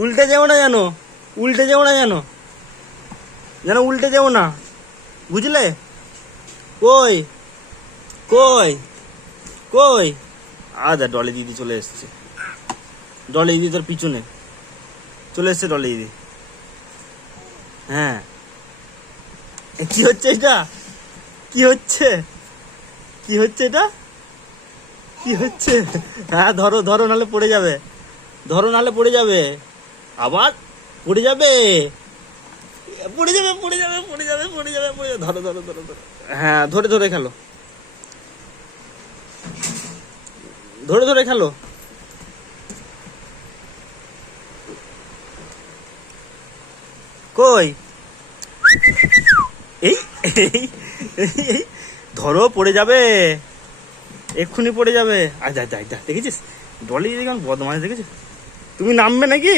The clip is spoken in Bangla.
উল্টে যেও না জানো, উল্টে যেও না জানো, যেন উল্টে যেও না, বুঝলে? কই কই কই? আচ্ছা, ডলি দিদি চলে এসছে। ডলি দিদি তোর পিছনে চলে এসছে, ডলি দিদি। হ্যাঁ, কি হচ্ছে এটা? কি হচ্ছে? কি হচ্ছে এটা? কি হচ্ছে? হ্যাঁ, ধরো ধরো, নাহলে পড়ে যাবে। ধরো, নাহলে পড়ে যাবে। আবার পড়ে যাবে, পড়ে যাবে, পড়ে যাবে, পড়ে যাবে, পড়ে যাবে, পড়ে যাবে। ধরো ধরো ধরো ধরো। হ্যাঁ, ধরে ধরে খেলো, ধরে ধরে খেলো। কই? এই এই এই, ধরো, পড়ে যাবে, এক্ষুনি পড়ে যাবে। আচ্ছা আচ্ছা আচ্ছা, দেখেছিস ডলি দিদি কেমন বদমাশ, দেখেছিস? তুমি নামবে নাকি?